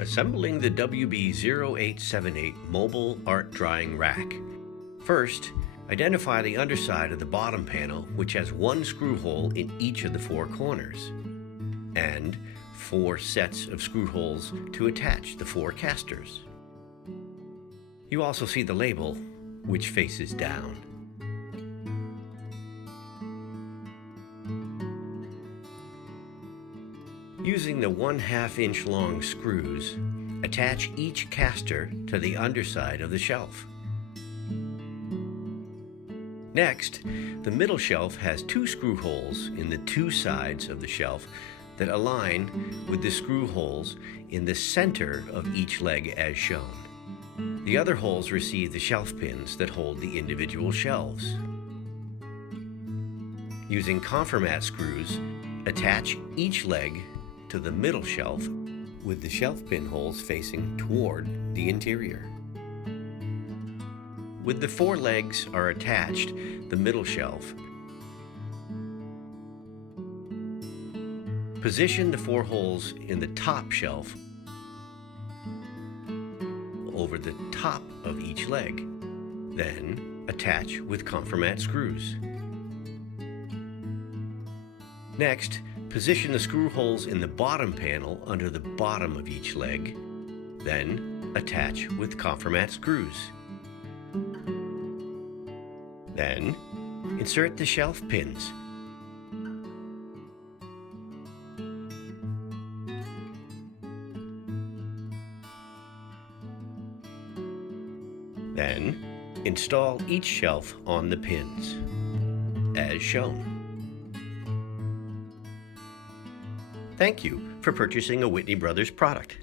Assembling the WB0878 Mobile Art Drying Rack. First, identify the underside of the bottom panel, which has one screw hole in each of the four corners, and 4 sets of screw holes to attach the 4 casters. You also see the label, which faces down. Using the 1/2 inch long screws, attach each caster to the underside of the shelf. Next, the middle shelf has 2 screw holes in the 2 sides of the shelf that align with the screw holes in the center of each leg as shown. The other holes receive the shelf pins that hold the individual shelves. Using conformat screws, attach each leg to the middle shelf with the shelf pin holes facing toward the interior. With the 4 legs are attached, the middle shelf, position the 4 holes in the top shelf over the top of each leg. Then attach with conformat screws. Next, position the screw holes in the bottom panel under the bottom of each leg. Then attach with conformat screws. Then insert the shelf pins. Then install each shelf on the pins, as shown. Thank you for purchasing a Whitney Brothers product.